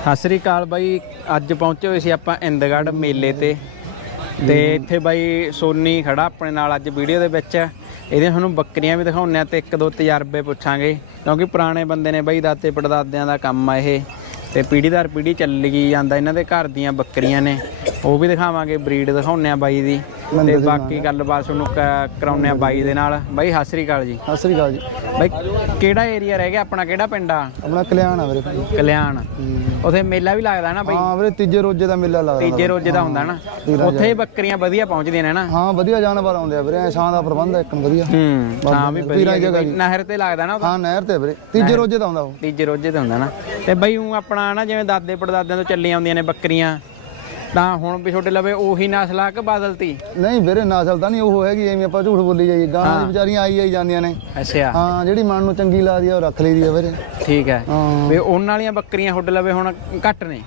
ਸਤਿ ਸ੍ਰੀ ਅਕਾਲ ਬਾਈ। ਅੱਜ ਪਹੁੰਚੇ ਹੋਏ ਸੀ ਆਪਾਂ ਇੰਦਗੜ੍ਹ ਮੇਲੇ ਤੇ। ਤੇ ਇੱਥੇ ਬਾਈ ਸੋਨੀ ਖੜਾ ਆਪਣੇ ਨਾਲ ਅੱਜ ਵੀਡੀਓ ਦੇ ਵਿੱਚ। ਇਹਦੇ ਤੁਹਾਨੂੰ ਬੱਕਰੀਆਂ ਵੀ ਦਿਖਾਉਂਦੇ ਆ ਤੇ ਇੱਕ ਦੋ ਤਜਰਬੇ ਪੁੱਛਾਂਗੇ। ਕਿਉਂਕਿ ਪੁਰਾਣੇ ਬੰਦੇ ਨੇ ਬਾਈ ਦਾਤੇ ਪੜਦਾਦਿਆਂ ਦਾ ਕੰਮ ਆ ਇਹ। ਤੇ ਪੀੜ੍ਹੀ ਦਰ ਪੀੜ੍ਹੀ ਚੱਲੀ ਜਾਂਦਾ ਇਹਨਾਂ ਦੇ ਘਰ ਦੀਆਂ ਬੱਕਰੀਆਂ ਨੇ। ਉਹ ਵੀ ਦਿਖਾਵਾਂਗੇ ਬਰੀਡ ਦਿਖਾਉਂਦੇ ਆ ਬਾਈ ਦੀ। ਤੇ ਬਾਕੀ ਗੱਲਬਾਤ ਤੁਹਾਨੂੰ ਕ- ਕਰਾਉਂਦੇ ਆ ਬਾਈ ਦੇ ਨਾਲ। ਬਾਈ ਸਤਿ ਸ੍ਰੀ ਅਕਾਲ ਜੀ। ਸਤਿ ਸ੍ਰੀ ਅਕਾਲ ਜੀ। ਬਾਈ ਕਿਹੜਾ ਏਰੀਆ ਰਹਿ ਗਿਆ ਆਪਣਾ? ਕਿਹੜਾ ਪਿੰਡ ਆ? ਆਪਣਾ ਕਲਿਆਣ ਆ ਵੀਰੇ ਕਲਿਆਣ। ਉਥੇ ਮੇਲਾ ਵੀ ਲੱਗਦਾ ਨਾ ਬਾਈ? ਹਾਂ ਵੀਰੇ ਤੀਜੇ ਰੋਜ਼ੇ ਦਾ ਮੇਲਾ ਲੱਗਦਾ। ਤੀਜੇ ਰੋਜ਼ੇ ਦਾ ਹੁੰਦਾ ਨਾ? ਉੱਥੇ ਬੱਕਰੀਆਂ ਵਧੀਆ ਪਹੁੰਚਦੀਆਂ ਨੇ ਨਾ? ਹਾਂ ਵਧੀਆ ਜਾਨਵਰ ਆਉਂਦੇ ਆ ਵੀਰੇ। ਛਾਂ ਦਾ ਪ੍ਰਬੰਧ ਹੈ ਇੱਕ ਨੂੰ ਵਧੀਆ। ਹੂੰ ਹਾਂ ਵੀ ਵਧੀਆ। ਨਹਿਰ ਤੇ ਲੱਗਦਾ ਨਾ ਹਾਂ ਨਹਿਰ ਤੇ ਵੀਰੇ। ਤੀਜੇ ਰੋਜ਼ੇ ਦਾ ਆਉਂਦਾ ਉਹ। ਤੀਜੇ ਰੋਜੇ ਤੇ ਹੁੰਦਾ ਨਾ। ਤੇ ਬਈ ਉਹ ਆਪਣਾ ਨਾ ਜਿਵੇਂ ਦਾਦੇ ਪੜਦਾਦਿਆਂ ਤੋਂ ਚੱਲੀ ਆਉਂਦੀਆਂ ਨੇ ਬੱਕਰੀਆਂ। ਤਾਂ ਹੁਣ ਵੀ ਛੋਟੇ ਲਵੇ ਉਹੀ ਨਸਲ ਆ ਕਿ ਬਦਲਤੀ। ਨਹੀਂ ਵੀਰੇ ਨਸਲ ਤਾਂ ਨਹੀਂ ਉਹ ਹੈਗੀ ਐਵੇਂ ਆਪਾਂ ਝੂਠ ਬੋਲੀ ਜਾਈਏ। ਗਾਂ ਦੀ ਵਿਚਾਰੀਆਂ ਆਈ ਆਈ ਜਾਂਦੀਆਂ ਨੇ। ਅੱਛਾ। ਹਾਂ ਜਿਹੜੀ ਮਨ ਨੂੰ ਚੰਗੀ ਲੱਗਦੀ ਆ ਉਹ ਰੱਖ ਲਈਦੀ ਆ ਵੀਰੇ। ਠੀਕ ਹੈ। ਵੀ ਉਹਨਾਂ ਵਾਲੀਆਂ ਬੱਕਰੀਆਂ ਛੋਟੇ ਲਵੇ ਹੁਣ ਘੱਟ ਨੇ।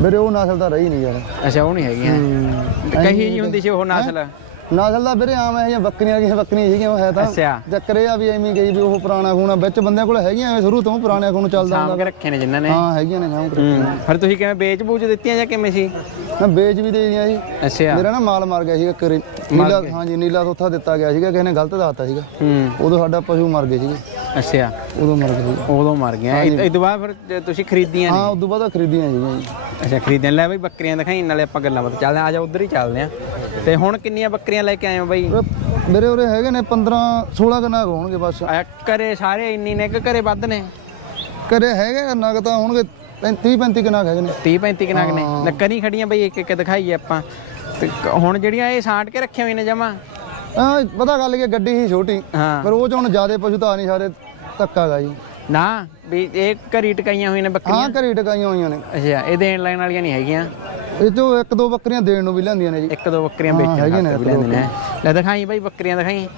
ਵੀਰੇ ਉਹ ਨਸਲ ਤਾਂ ਰਹੀ ਨਹੀਂ ਯਾਰ। ਅੱਛਾ ਉਹ ਨਹੀਂ ਹੈਗੀਆਂ। ਕਹੀ ਜੀ ਹੁੰਦੀ ਸੀ ਉਹ ਨਸਲ? ਨਸਲ ਦਾ ਵੀਰੇ ਆਮ ਇਹ ਜਿਹੀਆਂ ਬੱਕਰੀਆਂ ਜਿਹੀਆਂ ਬੱਕਰੀਆਂ ਸੀਗੀਆਂ ਉਹ ਹੈ ਤਾਂ। ਚੱਕਰ ਆ ਵੀ ਐਵੇਂ ਗਈ ਵੀ ਉਹ ਪੁਰਾਣਾ ਖੂਨ ਆ। ਵਿੱਚ ਬੰਦਿਆਂ ਕੋਲ ਹੈਗੀਆਂ ਐਵੇਂ ਸ਼ੁਰੂ ਤੋਂ ਪੁਰਾਣੇ ਖੂਨ ਚੱਲਦਾ ਸਾਂਭ ਕੇ ਰੱਖੇ ਨੇ ਜਿਨ੍ਹਾਂ ਨੇ। ਹਾਂ ਹੈਗੀਆਂ ਨੇ ਹੂੰ। ਫਿਰ ਤੁਸੀਂ ਕਿਵੇਂ ਵੇਚ ਬੂਚ ਦਿੱਤੀਆਂ ਜਾਂ ਕਿਵੇਂ ਸੀ? ਨਾ ਵੇਚ ਵੀ ਦੇ ਦੀਆਂ ਜੀ। ਅੱਛਾ। ਮੇਰਾ ਨਾ ਮਾਲ ਮਰ ਗਿਆ ਸੀਗਾ ਕਰੇ ਨੀਲਾ ਹਾਂਜੀ ਨੀਲਾ ਤੋਥਾ ਦਿੱਤਾ ਗਿਆ ਸੀਗਾ ਕਿਸੇ ਨੇ ਗਲਤ ਦੱਸਤਾ ਸੀਗਾ। ਹੂੰ। ਉਦੋਂ ਸਾਡਾ ਪਸ਼ੂ ਮਰ ਗਏ ਸੀਗੇ। ਅੱਛਾ। ਉਦੋਂ ਮਰ ਸੀ ਉਦੋਂ ਮਰ ਗਿਆ ਇਹ ਤੋਂ ਬਾਅਦ ਫਿਰ ਤੁਸੀਂ ਖਰੀਦੀਆਂ ਹਾਂ ਉਦੋਂ ਬਾਅਦ ਖਰੀਦੀਆਂ ਜੀ। ਅੱਛਾ ਖਰੀਦਣ ਲੈ ਬਈ ਬੱਕਰੀਆਂ ਦਿਖਾਈ ਨਾਲੇ ਆਪਾਂ ਗੱਲਾਂ ਬਾਤ ਚੱਲਦੇ ਆ ਆ ਜਾ ਉਧਰ ਹੀ ਚੱਲਦੇ ਆ ਤੇ ਹੁਣ ਕਿੰਨੀਆਂ ਬੱਕਰੀਆਂ ਲੈ ਕੇ ਆਏ ਹੋ ਬਈ? ਮੇਰੇ ਉਰੇ ਹੈਗੇ ਨੇ 15 16 ਕਨਾ ਹੋਣਗੇ ਬਸ। ਆ ਘਰੇ ਸਾਰੇ ਇੰਨੀ ਨੇ ਕਿ ਘਰੇ ਵੱਧ ਨੇ? ਕਰੇ ਹੈਗੇ ਨਗ ਤਾਂ ਹੋਣਗੇ 30 35 ਕਨਾ ਹੈਗੇ ਨੇ। 30 35 ਕਿਨਾਕ ਨੇ। ਨੱਕਰ ਨਹੀਂ ਖੜੀਆਂ ਬਈ ਇੱਕ ਇੱਕ ਦਿਖਾਈਏ ਆਪਾਂ। ਤੇ ਕ- ਹੁਣ ਜਿਹੜੀਆਂ ਇਹ ਸਾਂਟ ਕੇ ਰੱਖੀਆਂ ਹੋਈਆਂ ਨੇ ਜਮਾ? ਹਾਂ ਪਤਾ ਗੱਲ ਕੀ ਹੈ, ਗੱਡੀ ਹੀ ਛੋਟੀ। ਹਾਂ। ਪਰ ਉਹ ਚ ਹੁਣ ਜ਼ਿਆਦੇ ਪਸ਼ੂ ਤਾਂ ਨਹੀਂ ਸਾਰੇ ਧੱਕਾ ਗਾ ਜੀ। ਨਾ ਵੀ ਇਹ ਘਰੀ ਟਕਾਈਆਂ ਹੋਈਆਂ ਨੇ ਬੱਕਰੀਆਂ? ਹਾਂ ਘਰੇ ਟਕਾਈਆਂ ਹੋਈਆਂ ਨੇ। ਅੱਛਾ ਇਹ ਦੇਣ ਲੈਣ ਵਾਲੀਆਂ ਨਹੀਂ ਹੈਗੀਆਂ? ਇਹ ਚੋਂ ਇੱਕ ਦੋ ਬੱਕਰੀਆਂ ਦੇਣ ਨੂੰ ਵੀ ਲੈਂਦੀਆਂ ਨੇ ਜੀ। ਇੱਕ ਦੋ ਬੱਕਰੀਆਂ ਵੇਚਣ ਹੈਗੀਆਂ ਨੇ ਖਾਤਰ ਵੀ ਲੈਂਦੇ ਨੇ। ਲੈ ਦਿਖਾਈ ਬਈ ਬੱਕਰੀਆਂ ਦਿਖਾਈ।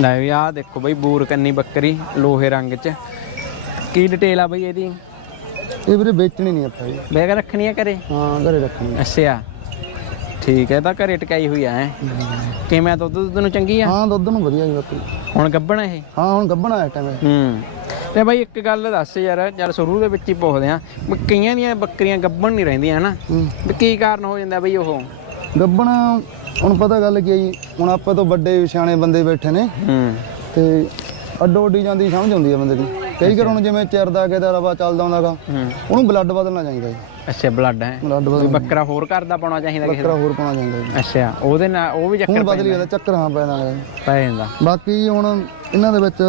ਲੈ ਵੀ ਆਹ ਦੇਖੋ ਬਈ ਬੂਰ ਕੰਨੀ ਬੱਕਰੀ ਲੋਹੇ ਰੰਗ ਚ। ਕੀ ਡਿਟੇਲ ਆ ਬਈ ਇਹਦੀ? ਇਹ ਵੀਰੇ ਵੇਚਣੀ ਨਹੀਂ ਆਪਾਂ ਜੀ। ਬੈਗ ਰੱਖਣੀ ਆ ਘਰੇ? ਹਾਂ ਘਰੇ ਰੱਖਣੀ ਅੱਛਾ। ਠੀਕ ਹੈ ਤਾਂ ਘਰੇ ਟਕਾਈ ਹੋਈ ਆ ਹੈ? ਕਿਵੇਂ ਆ ਦੁੱਧ ਦੁੱਧ ਨੂੰ ਚੰਗੀ ਆ? ਹਾਂ ਦੁੱਧ ਨੂੰ ਵਧੀਆ ਜੀ ਬੱਕਰੀ ਹੁਣ ਗੱਬਣ ਇਹ? ਹਾਂ ਹੁਣ ਗੱਭਣਾ ਹੈ ਟਾਈਮ ਹੂੰ। ਤੇ ਬਾਈ ਇੱਕ ਗੱਲ ਦੱਸ ਯਾਰ ਚੱਲ ਸ਼ੁਰੂ ਦੇ ਵਿੱਚ ਹੀ ਪੁੱਛਦੇ ਆ ਕਈਆਂ ਦੀਆਂ ਬੱਕਰੀਆਂ ਗੱਬਣ ਨਹੀਂ ਰਹਿੰਦੀਆਂ ਹਨਾ? ਵੀ ਕੀ ਕਾਰਨ ਹੋ ਜਾਂਦਾ ਬਈ ਉਹ? ਗੱਭਣਾ ਹੁਣ ਪਤਾ ਗੱਲ ਕੀ ਹੈ ਜੀ ਹੁਣ ਆਪਾਂ ਤੋਂ ਵੱਡੇ ਸਿਆਣੇ ਬੰਦੇ ਬੈਠੇ ਨੇ। ਹੂੰ। ਤੇ ਅੱਡੋ ਅੱਡੀ ਜਾਂਦੀ ਸਮਝ ਆਉਂਦੀ ਹੈ ਬੰਦੇ ਦੀ। ਕਈ ਹੁਣ ਜਿਵੇਂ ਚਿਰਦਾ ਕੇ ਦਾ ਰਵਾ ਚੱਲਦਾ ਹੁੰਦਾਗਾ ਉਹਨੂੰ ਬਲੱਡ ਬਦਲਣਾ ਚਾਹੀਦਾ ਜੀ। ਅੱਛਾ ਬਲੱਡ ਹੈ। ਬਲੱਡ ਕੋਈ ਬੱਕਰਾ ਹੋਰ ਘਰ ਦਾ ਪਾਉਣਾ ਚਾਹੀਦਾ ਕਿਸੇ ਬੱਕਰਾ ਹੋਰ ਪਾਉਣਾ ਚਾਹੀਦਾ ਜੀ। ਅੱਛਾ ਉਹਦੇ ਨਾਲ ਉਹ ਵੀ ਚੱਕਰ ਹੁਣ ਬਦਲੀ ਜਾਂਦਾ ਚੱਕਰ ਹਾਂ ਪੈਣਾ ਹੈ। ਪੈ ਜਾਂਦਾ। ਬਾਕੀ ਹੁਣ ਇਹਨਾਂ ਦੇ ਵਿੱਚ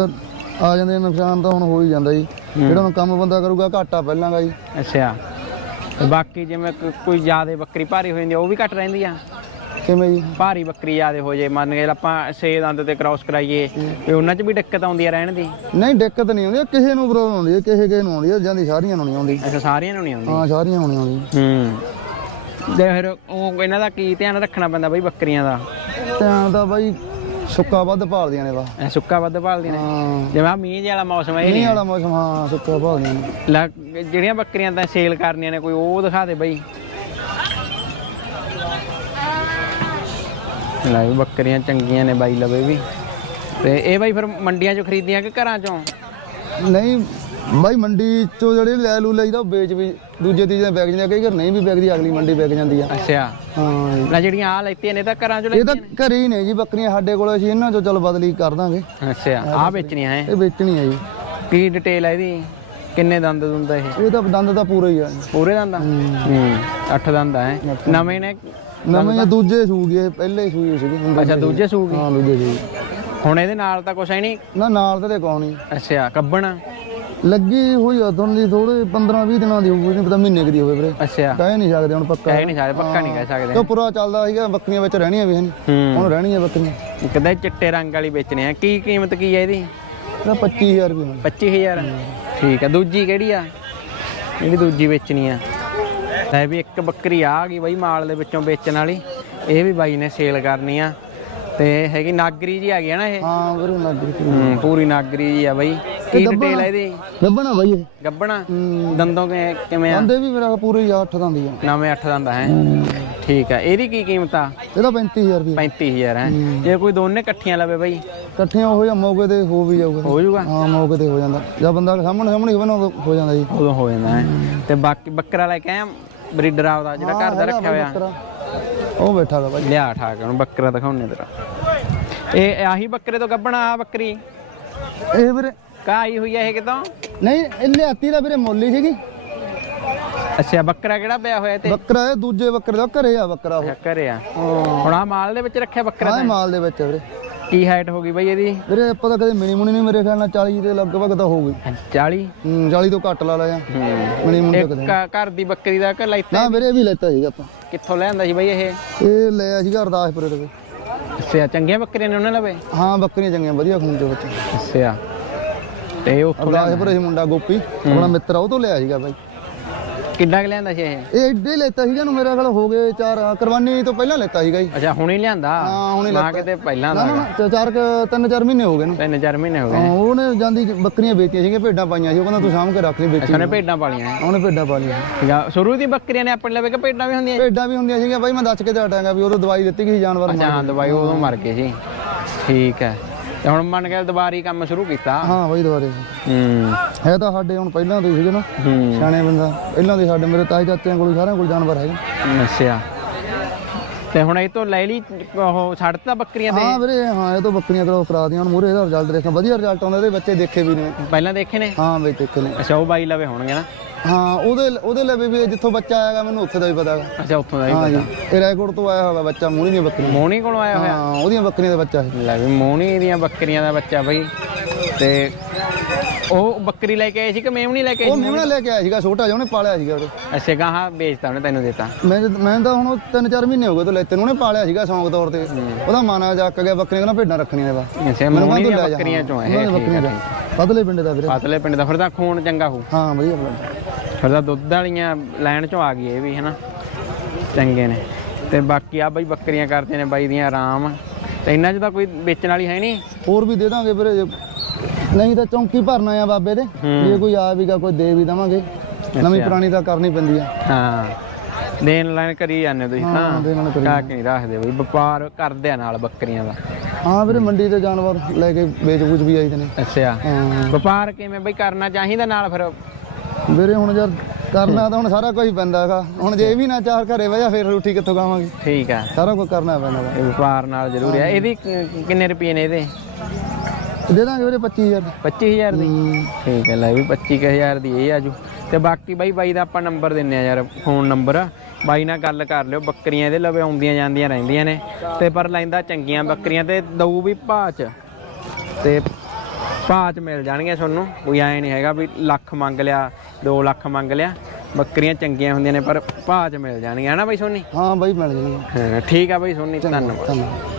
ਆ ਜਾਂਦੇ ਨੁਕਸਾਨ ਤਾਂ ਹੁਣ ਹੋ ਹੀ ਜਾਂਦਾ ਜੀ। ਜਿਹੜਾ ਹੁਣ ਕੰਮ ਬੰਦਾ ਕਰੂਗਾ ਘਾਟਾ ਪਹਿਲਾਂਗਾ ਜੀ। ਅੱਛਾ ਬਾਕੀ ਜਿਵੇਂ ਕੋਈ ਜ਼ਿਆਦਾ ਬੱਕਰੀ ਭਾਰੀ ਹੋ ਜਾਂਦੀ ਉਹ ਵੀ ਘੱਟ ਰਹਿੰਦੀ ਆ? ਕਿਵੇਂ ਜੀ? ਭਾਰੀ ਬੱਕਰੀ ਜ਼ਿਆਦਾ ਹੋ ਜੇ ਮੰਨ ਕੇ ਆਪਾਂ ਛੇ ਦੰਦ ਤੇ ਕ੍ਰਾਸ ਕਰਾਈਏ ਤੇ ਉਹਨਾਂ 'ਚ ਵੀ ਦਿੱਕਤ ਆਉਂਦੀ ਆ ਰਹਿਣ ਦੀ? ਨਹੀਂ ਦਿੱਕਤ ਨਹੀਂ ਆਉਂਦੀ ਕਿਸੇ ਨੂੰ ਪ੍ਰੋਬਲਮ ਆਉਂਦੀ ਹੈ ਕਿਸੇ ਕਿਸੇ ਨੂੰ ਆਉਂਦੀ ਹੈ ਜਾਂਦੀ ਸਾਰੀਆਂ ਨੂੰ ਨਹੀਂ ਆਉਂਦੀ। ਅੱਛਾ ਸਾਰਿਆਂ ਨੂੰ ਨਹੀਂ ਆਉਂਦੀ? ਹਾਂ ਸਾਰੀਆਂ ਨੂੰ ਨਹੀਂ ਆਉਂਦੀ। ਹੂੰ। ਤੇ ਫਿਰ ਉਹ ਇਹਨਾਂ ਦਾ ਕੀ ਧਿਆਨ ਰੱਖਣਾ ਪੈਂਦਾ ਬਈ ਬੱਕਰੀਆਂ ਦਾ? ਟਾਈਮ ਦਾ ਬਾਈ ਸੁੱਕਾ ਵੱਧ ਭਾਲਦੀਆਂ ਨੇ ਵਾ ਐ ਸੁੱਕਾ ਵੱਧ ਭਾਲਦੀ ਨੇ? ਜਿਵੇਂ ਮੀਂਹ ਵਾਲਾ ਮੌਸਮ ਹੈ ਇਹ ਮੀਂਹ ਵਾਲਾ ਮੌਸਮ ਹਾਂ ਸੁੱਕਾ ਭਾਲਦੀਆਂ ਨੇ। ਲੈ, ਜਿਹੜੀਆਂ ਬੱਕਰੀਆਂ ਤਾਂ ਸੇਲ ਕਰਨੀਆਂ ਨੇ ਕੋਈ ਉਹ ਦਿਖਾ ਦੇ ਬਈ। ਲੈ ਵੀ ਬੱਕਰੀਆਂ ਚੰਗੀਆਂ ਨੇ ਬਾਈ ਲਵੇ ਵੀ। ਤੇ ਇਹ ਬਾਈ ਫਿਰ ਮੰਡੀਆਂ ਚੋਂ ਖਰੀਦੀਆਂ ਕਿ ਘਰਾਂ ਚੋਂ? ਨਹੀਂ ਬਾਈ ਮੰਡੀ ਚੋਂ ਜਿਹੜੇ ਲੈ ਲੂ ਲਈਦਾ ਉਹ ਵੇਚ ਵੀ ਦੂਜੇ ਤੀਜੇ ਵਿਕ ਜਾਂਦੇ ਆ। ਕਈ ਵਾਰ ਨਹੀਂ ਵੀ ਵਿਕਦੀ ਅਗਲੀ ਮੰਡੀ ਵਿਕ ਜਾਂਦੀ ਆ। ਅੱਛਾ। ਹਾਂ। ਲੈ ਜਿਹੜੀਆਂ ਆ ਲੈਤੀਆਂ ਨੇ ਤਾਂ ਘਰਾਂ ਚੋਂ ਲੈ ਇਹ ਤਾਂ ਘਰੇ ਹੀ ਨੇ ਜੀ ਬੱਕਰੀਆਂ ਸਾਡੇ ਕੋਲ ਅਸੀਂ ਇਹਨਾਂ ਚੋਂ ਚੱਲ ਬਦਲੀ ਕਰ ਦਾਂਗੇ। ਅੱਛਾ ਆ ਵੇਚਣੀਆਂ ਹੈ? ਇਹ ਵੇਚਣੀ ਆ ਜੀ। ਕੀ ਡਿਟੇਲ ਹੈ ਇਹਦੀ? ਕਿੰਨੇ ਦੰਦ ਦੁੰਦ ਇਹ? ਇਹ ਤਾਂ ਦੰਦ ਤਾਂ ਪੂਰਾ ਹੀ ਆ। ਪੂਰੇ ਦੰਦ ਆ? ਹੂੰ। ਅੱਠ ਦੰਦ ਆ ਹੈ? ਨਵੇਂ ਨੇ? ਨਵੇਂ ਜਾਂ ਦੂਜੇ ਸੂਗੇ ਪਹਿਲੇ ਸੂਏ ਸੀਗੇ ਹੁਣ ਅੱਛਾ ਦੂਜੇ ਸੂਗੇ ਹਾਂ ਦੂਜੇ ਸੂਏ ਹੁਣ ਇਹਦੇ ਨਾਲ ਤਾਂ ਕੁਛ ਹੈ ਨਹੀਂ? ਨਾ ਨਾਲ ਤਾਂ ਦੇ ਕੌਣ ਨਹੀਂ। ਅੱਛਾ ਕੱਬਣ? ਲੱਗੀ ਹੋਈ ਆ ਤੁਹਾਨੂੰ ਦੀ ਥੋੜੇ 15 20 ਦਿਨਾਂ ਦੀ ਹੋਊਗੀ ਨਹੀਂ ਪਤਾ ਮਹੀਨੇ ਕੁ ਦੀ ਹੋਵੇ ਵੀਰੇ। ਅੱਛਾ। ਕਹਿ ਨਹੀਂ ਸਕਦੇ ਹੁਣ ਪੱਕਾ। ਕਹਿ ਨਹੀਂ ਸਕਦੇ ਪੱਕਾ ਨਹੀਂ ਕਹਿ ਸਕਦੇ। ਕਿਉਂ ਪੂਰਾ ਚੱਲਦਾ ਸੀਗਾ ਬੱਕਰੀਆਂ ਵਿੱਚ ਰਹਿਣੀਆਂ ਵੀ ਹਨ ਹੂੰ। ਹੁਣ ਰਹਿਣੀਆਂ ਬੱਕਰੀਆਂ। ਕਿਤੇ ਚਿੱਟੇ ਰੰਗ ਵਾਲੀ ਵੇਚਣੀ ਆ। ਕੀ ਕੀਮਤ ਕੀ ਹੈ ਇਹਦੀ? ਇਹਦਾ 25000 ਰੁਪਏ। ਹੁਣ 25000 ਠੀਕ ਆ ਦੂਜੀ ਕਿਹੜੀ ਆ? ਜਿਹੜੀ ਦੂਜੀ ਵੇਚਣੀ ਆ। ਲੈ ਵੀ ਇੱਕ ਬੱਕਰੀ ਆ ਗਈ ਬਾਈ ਮਾਲ ਦੇ ਵਿੱਚੋਂ ਵੇਚਣ ਵਾਲੀ। ਇਹ ਵੀ ਬਾਈ ਨੇ ਸੇਲ ਕਰਨੀ ਆ। ਤੇ ਹੈਗੀ ਨਾਗਰੀ ਜੀ ਆ ਗਈ ਆ ਨਾ ਇਹ? ਹਾਂ ਨਾਗਰੀ ਹੂੰ, ਪੂਰੀ ਨਾਗਰੀ ਜੀ ਆ ਬਾਈ। ਕੀ ਡਿਟੇਲ ਹੈ ਇਹਦੀ। ਗੱਬਣਾ ਬਾਈ ਇਹ? ਗੱਬਣਾ ਹੂੰ। ਦੰਦੋਂ ਕਿ- ਕਿਵੇਂ ਆ? ਆਂਦੇ ਵੀ ਮੇਰਾ ਪੂਰੇ ਹੀ ਅੱਠ ਦੰਦੀ ਆ। ਨਵੇਂ 8 ਦੰਦ ਹੈ? ਠੀਕ ਹੈ ਇਹਦੀ ਕੀ ਕੀਮਤ ਆ? ਇਹਦਾ 35000 ਰੁਪਏ 35000 ਹੈ? ਜੇ ਕੋਈ ਦੋਨੇ ਇਕੱਠੀਆਂ ਲਵੇ ਬਾਈ? ਇਕੱਠੀਆਂ ਹੋ ਜਾਂ ਮੌਕੇ ਤੇ ਹੋ ਵੀ ਜਾਊਗਾ। ਹੋ ਜਾਊਗਾ? ਹਾਂ ਮੌਕੇ ਤੇ ਹੋ ਜਾਂਦਾ। ਜਾਂ ਬੰਦਾ ਸਾਹਮਣੇ ਸਾਹਮਣੇ ਹੋਵੇ ਨਾ ਉਦੋਂ ਹੋ ਜਾਂਦਾ ਜੀ। ਉਦੋਂ ਹੋ ਜਾਂਦਾ ਹੈ? ਤੇ ਬਾਕੀ ਬੱਕਰਾ ਲੈ ਕੇ ਆਇਆ ਬਰੀਡਰ ਆਪਦਾ ਜਿਹੜਾ ਘਰ ਦਾ ਰੱਖਿਆ ਹੋਇਆ? ਬੱਕਰਾ। ਉਹ ਬੈਠਾ ਗਾ ਬਾਈ। ਲਿਆ ਠਾ ਕੇ ਉਹਨੂੰ ਬੱਕਰਾ ਦਿਖਾਉਣੇ ਤੇਰਾ। ਇਹ ਆਹੀ ਬੱਕਰੇ ਤੋਂ ਗੱਬਣਾ ਆ ਬੱਕਰੀ? ਇਹ ਵੀਰੇ ਕਾ ਆਈ ਹੋਈ ਹੈ ਇਹ ਕਿਤੋਂ? ਨਹੀਂ ਇਹ ਲਿਆਤੀ ਦਾ ਵੀਰੇ ਮੁੱਲ ਹੀ ਸੀਗੀ। ਅੱਛਾ ਬੱਕਰਾ ਕਿਹੜਾ ਪਿਆ ਹੋਇਆ ਤੇ ਬੱਕਰਾ ਇਹ ਦੂਜੇ ਬੱਕਰੇ ਦਾ ਘਰੇ ਆ ਬੱਕਰਾ ਉਹ। ਘਰੇ ਆ। ਹੁਣ ਆ ਮਾਲ ਦੇ ਵਿੱਚ ਰੱਖਿਆ ਬੱਕਰਾ ਹਾਂ ਮਾਲ ਦੇ ਵਿੱਚ ਆ ਵੀਰੇ। ਕੀ ਹਾਈਟ ਹੋ ਗਈ ਬਾਈ ਇਹਦੀ? ਵੀਰੇ ਆਪਾਂ ਤਾਂ ਕਦੇ ਮਿਨੀ ਮੁਨੀ ਨਹੀਂ ਮੇਰੇ ਖਿਆਲ ਨਾਲ 40 ਦੇ ਲਗਭਗ ਤਾਂ ਹੋਊਗੀ 40 ਹੂੰ, 40 ਤੋਂ ਘੱਟ ਲਾ ਲਿਆ। ਹੂੰ। ਮਿਨੀ ਮੁਨੀ ਇੱਕ ਕਦੇ ਘਰ ਦੀ ਬੱਕਰੀ ਦਾ ਕਿ ਲੈਤਾ ਨਾ ਵੀਰੇ ਇਹ ਵੀ ਲੈਤਾ ਸੀਗਾ ਆਪਾਂ। ਕਿੱਥੋਂ ਲਿਆਂਦਾ ਸੀ ਬਾਈ ਇਹ? ਇਹ ਲਿਆ ਸੀਗਾ ਅਰਦਾਸਪੁਰੇ ਦੇ ਅੱਛਾ ਚੰਗੀਆਂ ਬੱਕਰੀਆਂ ਨੇ ਉਹਨਾਂ ਲਵੇ? ਹਾਂ ਬੱਕਰੀਆਂ ਚੰਗੀਆਂ ਵਧੀਆ ਖੂਨ ਦੇ ਵਿੱਚ ਅੱਛਾ। ਤੇ ਉੱਥੋਂ ਲਿਆ ਅਰਦਾਸਪੁਰੇ ਸੀ ਮੁੰਡਾ ਗੋਪੀ ਆਪਣਾ ਮਿੱਤਰ ਆ ਉਹ ਤੋਂ ਲਿਆ ਸੀਗਾ ਬਾਈ। ਕਿੱਡਾ ਕੁ ਲਿਆਂਦਾ ਸੀ ਇਹ? ਇਹ ਏਡੇ ਲੈਤਾ ਸੀਗਾ ਨੂੰ ਮੇਰੇ ਖਿਆਲ ਹੋ ਗਏ ਚਾਰ ਕੁਰਬਾਨੀ ਤੋਂ ਪਹਿਲਾਂ ਲੈਤਾ ਸੀਗਾ ਜੀ। ਅੱਛਾ ਹੁਣੇ ਲਿਆਂਦਾ? ਹਾਂ ਹੁਣੇ ਨਾ ਲੈਤਾ। ਕਿਤੇ ਪਹਿਲਾਂ ਨਾ ਦਾ ਨਾ ਨਾ, ਚਾਰ ਕੁ- ਤਿੰਨ ਚਾਰ ਮਹੀਨੇ ਹੋ ਗਏ ਨੂੰ। ਤਿੰਨ ਚਾਰ ਮਹੀਨੇ ਹੋ ਗਏ ਹਾਂ ਉਹਨੇ ਜਾਂਦੀ ਬੱਕਰੀਆਂ ਵੇਚੀਆਂ ਸੀਗੀਆਂ ਭੇਡਾਂ ਪਾਈਆਂ ਸੀ ਉਹ ਕਹਿੰਦਾ ਤੂੰ ਸਾਂਭ ਕੇ ਰੱਖ ਲਈ ਵੇਚੀ ਉਹਨੇ ਭੇਡਾਂ ਪਾਲੀਆਂ ਹੈ ਉਹਨੇ ਭੇਡਾਂ ਪਾ ਲਈਆਂ ਠੀਕ ਆ ਸ਼ੁਰੂ ਦੀ ਬੱਕਰੀਆਂ ਨੇ ਆਪਣੇ ਲਵੇ ਕਿ ਭੇਡਾਂ ਵੀ ਹੁੰਦੀਆਂ ਭੇਡਾਂ ਵੀ ਹੁੰਦੀਆਂ ਸੀਗੀਆਂ ਬਾਈ ਮੈਂ ਦੱਸ ਕੇ ਤੇ ਹਟਾਂਗਾ ਵੀ ਉਦੋਂ ਦਵਾਈ ਦਿੱਤੀ ਗਈ ਸੀ ਜਾਨਵਰ ਨੂੰ ਅੱਛਾ ਹਾਂ ਦਵਾਈ ਉਦੋਂ ਮਰ ਗਏ ਸੀ। ਠੀਕ ਹੈ। ਤੇ ਹੁਣ ਮੰਨ ਕੇ ਦੁਬਾਰੀ ਕੰਮ ਸ਼ੁਰੂ ਕੀਤਾ। ਹਾਂ ਬਾਈ ਦੁਬਾਰੇ। ਹੂੰ। ਹੈ ਤਾਂ ਸਾਡੇ ਹੁਣ ਪਹਿਲਾਂ ਤੋਂ ਹੀ ਸੀਗੇ ਨਾ ਹੂੰ। ਸਿਆਣੇ ਬੰਦਾ। ਪਹਿਲਾਂ ਦੇ ਸਾਡੇ ਮੇਰੇ ਤਾਏ ਚਾਚਿਆਂ ਕੋਲ ਸਾਰਿਆਂ ਕੋਲ ਜਾਨਵਰ ਹੈਗੇ। ਅੱਛਾ। ਤੇ ਹੁਣ ਇਹ ਤੋਂ ਲੈ ਲਈ ਉਹ ਛੱਡਤਾ ਬੱਕਰੀਆਂ ਤੇ? ਹਾਂ ਵੀਰੇ ਹਾਂ ਇਹ ਤਾਂ ਬੱਕਰੀਆਂ ਕਰੋ ਕਰਾ ਦੀਆਂ ਹੁਣ ਮੂਰੇ ਇਹਦਾ ਰਿਜ਼ਲਟ ਦੇਖਾਂ। ਵਧੀਆ ਰਿਜ਼ਲਟ ਆਉਂਦਾ ਇਹਦੇ ਬੱਚੇ ਦੇਖੇ ਵੀ ਨੇ। ਪਹਿਲਾਂ ਦੇਖੇ ਨੇ? ਹਾਂ ਬਈ ਦੇਖੇ ਨੇ। ਅੱਛਾ ਉਹ ਬਾਈ ਲਵੇ ਹੋਣਗੇ ਨਾ? ਹਾਂ ਉਹਦੇ ਉਹਦੇ ਲਈ ਵੀ ਜਿੱਥੋਂ ਬੱਚਾ ਆਏਗਾ ਮੈਨੂੰ ਉੱਥੇ ਦਾ ਵੀ ਪਤਾ ਹੈਗਾ। ਅੱਛਾ ਉੱਥੋਂ ਦਾ ਹੀ ਹਾਂ ਜੀ ਇਹ ਰੈਕੋਰਡ ਤੋਂ ਆਇਆ ਹੋਗਾ ਬੱਚਾ ਮੂਹਰੀ ਦੀਆਂ ਬੱਕਰੀਆਂ। ਮੋਣੀ ਕੋਲੋਂ ਆਇਆ ਹੋਇਆ? ਹਾਂ ਉਹਦੀਆਂ ਬੱਕਰੀਆਂ ਦਾ ਬੱਚਾ ਲੈ ਵੀ ਮੋਣੀ ਦੀਆਂ ਬੱਕਰੀਆਂ ਦਾ ਬੱਚਾ ਬਈ। ਤੇ ਉਹ ਬੱਕਰੀ ਲੈ ਕੇ ਆਏ ਸੀ ਕਿ ਮੇਮਣੀ ਲੈ ਕੇ ਆਏ ਉਹ ਸੀ? ਮੇਮਣਾ ਲੈ ਕੇ ਆਇਆ ਸੀਗਾ ਛੋਟਾ ਜਿਹਾ ਉਹਨੇ ਪਾਲਿਆ ਸੀਗਾ ਉਹਦੇ ਅੱਛਾ ਗਾਹਾਂ ਵੇਚਤਾ ਉਹਨੇ ਤੈਨੂੰ ਦਿੱਤਾ। ਮੈਂ ਮੈਂ ਤਾਂ ਹੁਣ ਉਹ ਤਿੰਨ ਚਾਰ ਮਹੀਨੇ ਹੋ ਗਏ ਤੋਂ ਲੈਤੇ ਨੂੰ ਉਹਨੇ ਪਾਲਿਆ ਸੀਗਾ ਸ਼ੌਂਕ ਤੌਰ ਤੇ। ਉਹਦਾ ਮਨ ਆ ਜੱਕ ਗਿਆ ਬੱਕਰੀਆਂ ਕਹਿੰਦਾ ਭੇਡਾਂ ਰੱਖਣੀਆਂ ਨੇ ਬਾ। ਅੱਛਾ ਮੋਣੀ ਦੀਆਂ ਬੱਕਰੀਆਂ ਚੋਂ ਹੈ ਉਹਨਾਂ ਦੀਆਂ ਬੱਕਰੀਆਂ ਦਾ ਪਤਲੇ ਪਿੰਡ ਦਾ ਵੀਰੇ। ਪਤਲੇ ਪਿੰਡ ਦਾ ਫਿਰ ਤਾਂ ਖੂਨ ਚੰਗਾ ਹੋਊ। ਹਾਂ ਵਧੀਆ ਬਲੱਡ ਫਿਰ ਤਾਂ ਦੁੱਧ ਵਾਲੀਆਂ ਲਾਈਨ ਚੋਂ ਆ ਗਈ ਇਹ ਵੀ ਹਨਾ। ਚੰਗੇ ਨੇ। ਤੇ ਬਾਕੀ ਆ ਬਈ ਬੱਕਰੀਆਂ ਕਰਦੇ ਨੇ ਬਾਈ ਦੀਆਂ ਆਰਾਮ। ਤੇ ਇਹਨਾਂ 'ਚ ਤਾਂ ਕੋਈ ਵੇਚਣ ਵਾਲੀ ਹੈ ਨਹੀਂ? ਹੋਰ ਵੀ ਦੇ ਦਾਂਗੇ ਵੀਰੇ ਜੇ ਨਹੀਂ ਤਾਂ ਚੌਂਕੀ ਭਰਨਾ ਆ ਬਾਬੇ ਦੇ। ਜੇ ਕੋਈ ਆ ਵੀਗਾ ਕੋਈ ਦੇ ਵੀ ਦਵਾਂਗੇ। ਨਵੀਂ ਪੁਰਾਣੀ ਤਾਂ ਕਰਨੀ ਪੈਂਦੀ ਆ। ਹਾਂ। ਦੇਣ ਲੈਣ ਕਰੀ ਜਾਂਦੇ ਤੁਸੀਂ ਤਾਂ। ਦੇਣ ਲੈਣ ਕਰੀ ਕਾ ਕੇ ਨਹੀਂ ਰੱਖਦੇ ਬਈ ਵਪਾਰ ਕਰਦੇ ਆ ਨਾਲ ਬੱਕਰੀਆਂ ਦਾ। ਹਾਂ ਵੀਰੇ ਮੰਡੀ ਤੇ ਜਾਨਵਰ ਲੈ ਕੇ ਵੇਚ ਵੂਚ ਵੀ ਆਈਦੇ ਨੇ। ਅੱਛਾ। ਵਪਾਰ ਕਿਵੇਂ ਬਈ ਕਰਨਾ ਚਾਹੀਦਾ ਨਾਲ ਫਿਰ? ਵੀਰੇ ਹੁਣ ਯਾਰ ਕਰਨਾ ਤਾਂ ਹੁਣ ਸਾਰਾ ਕੁਝ ਪੈਂਦਾ ਹੈਗਾ। ਹੁਣ ਜੇ ਇਹ ਵੀ ਨਾ ਚਾਰ ਘਰੇ ਵਜਾ ਫਿਰ ਰੋਟੀ ਕਿੱਥੋਂ ਖਾਵਾਂਗੇ? ਠੀਕ ਆ। ਸਾਰਾ ਕੁਝ ਕਰਨਾ ਪੈਂਦਾ ਇਹ ਵਪਾਰ ਨਾਲ ਜ਼ਰੂਰੀ ਆ। ਇਹਦੀ ਕਿੰਨੇ ਰੁਪਏ ਨੇ ਇਹਦੇ? ਦੇ ਦਾਂਗੇ ਵੀਰੇ 25000 ਦੀ। 25000 ਦੀ। ਠੀਕ ਹੈ ਲੈ ਵੀ 25000 ਦੀ ਇਹ ਆਜੂ ਤੇ ਬਾਕੀ ਬਾਈ ਬਾਈ ਦਾ ਆਪਾਂ ਨੰਬਰ ਦਿੰਨੇ ਆ ਯਾਰ ਫੋਨ ਨੰਬਰ। ਬਾਈ ਨਾਲ ਗੱਲ ਕਰ ਲਿਓ ਬੱਕਰੀਆਂ ਇਹਦੇ ਲਵੇ ਆਉਂਦੀਆਂ ਜਾਂਦੀਆਂ ਰਹਿੰਦੀਆਂ ਨੇ। ਤੇ ਪਰ ਲੈਂਦਾ ਚੰਗੀਆਂ ਬੱਕਰੀਆਂ ਤੇ ਦਊ ਵੀ ਭਾਚ ਤੇ ਭਾਚ ਮਿਲ ਜਾਣਗੀਆਂ ਤੁਹਾਨੂੰ। ਕੋਈ ਐ ਨਹੀਂ ਹੈਗਾ ਵੀ ਲੱਖ ਮੰਗ ਲਿਆ 2 ਲੱਖ ਮੰਗ ਲਿਆ। ਬੱਕਰੀਆਂ ਚੰਗੀਆਂ ਹੁੰਦੀਆਂ ਨੇ ਪਰ ਭਾਚ ਮਿਲ ਜਾਣਗੀਆਂ। ਹਨਾ ਬਾਈ ਸੋਨੀ? ਹਾਂ ਬਾਈ ਮਿਲ ਜਾਣਗੇ ਹਾਂ ਠੀਕ ਆ ਬਾਈ ਸੋਨੀ ਧੰਨਵਾਦ।